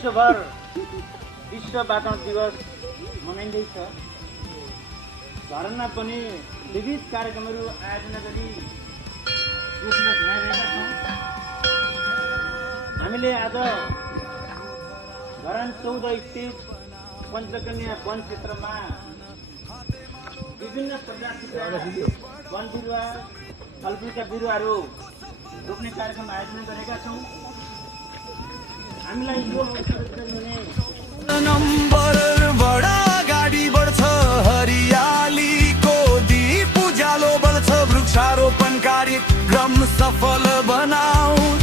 विश्वभर विश्व वातावरण दिवस मनाइँदैछ। धरानमा पनि विविध कार्यक्रमहरू आयोजना गरी योजना बनाइरहेका छौँ। हामीले आज धरान 14 स्थित पञ्चकन्या वन क्षेत्रमा विभिन्न प्रजातिका वन बिरुवा फलफुलका बिरुवाहरू रोप्ने कार्यक्रम आयोजना गरेका छौँ। हामीलाई यो नम्बर बडा गाडी बढ्छ, हरियालीको दीप उज्यालो बढ्छ, वृक्षारोपण कार्यक्रम सफल बनाऊ।